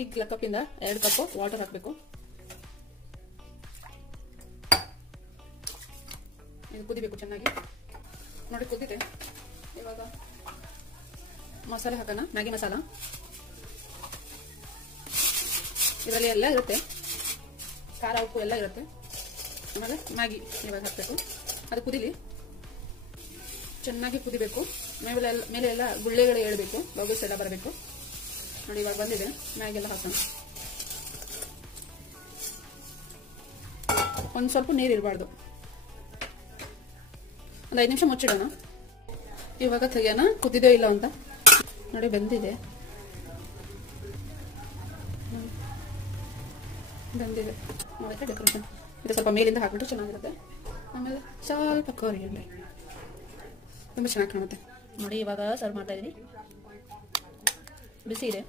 ಈಗ ಕಪ್ಪಿಂದ 2 cup water ಹಾಕಬೇಕು. ಇದು ಕುದಿಬೇಕು ಚೆನ್ನಾಗಿ. ನೋಡಿ ಕುದ್ದಿದೆ. ಇವಾಗ ಮಸಾಲೆ ಹಾಕೋಣ. ಮ್ಯಾಗಿ ಮಸಾಲ ಇದರಲ್ಲಿ ಎಲ್ಲ ಇರುತ್ತೆ, ಖಾರ ಉಪ್ಪು ಎಲ್ಲ ಇರುತ್ತೆ. ಆಮೇಲೆ ಮ್ಯಾಗಿ ಇವಾಗ ಹಾಕಬೇಕು. ಅದು ಕುದಿಲಿ, ಚೆನ್ನಾಗಿ ಕುದಿಬೇಕು. ಮೇಲೆ ಎಲ್ಲ ಗುಳ್ಳೆಗಳು ಏಳಬೇಕು, ಬಬಲ್ಸ್ ಎಲ್ಲ ಬರಬೇಕು. ನೋಡಿ ಇವಾಗ ಬಂದಿದೆ. ಮ್ಯಾಗಿ ಎಲ್ಲ ಹಾಕೋಣ. ಒಂದು ಸ್ವಲ್ಪ ನೀರು ಇರಬಾರ್ದು. ಒಂದು 5 ನಿಮಿಷ ಮುಚ್ಚಿಡೋಣ. ಇವಾಗ ತೆಗಿಯೋಣ ಕುದಿದೋ ಇಲ್ಲ ಅಂತ. ನೋಡಿ ಬಂದಿದೆ. ನೋಡಕ್ಕೆ ಡೆಕೋರೇಷನ್ ಇದು ಸ್ವಲ್ಪ ಮೇಲಿಂದ ಹಾಕ್ಬಿಟ್ಟು ಚೆನ್ನಾಗಿರುತ್ತೆ. ಆಮೇಲೆ ಸ್ವಲ್ಪ ಕೊರಿಯಂಡರ್ ತುಂಬ ಚೆನ್ನಾಗಿ ಕಾಣುತ್ತೆ. ನೋಡಿ ಇವಾಗ ಸರ್ವ್ ಮಾಡ್ತಾ ಇದೀನಿ. ಬಿಸಿ ಇದೆ.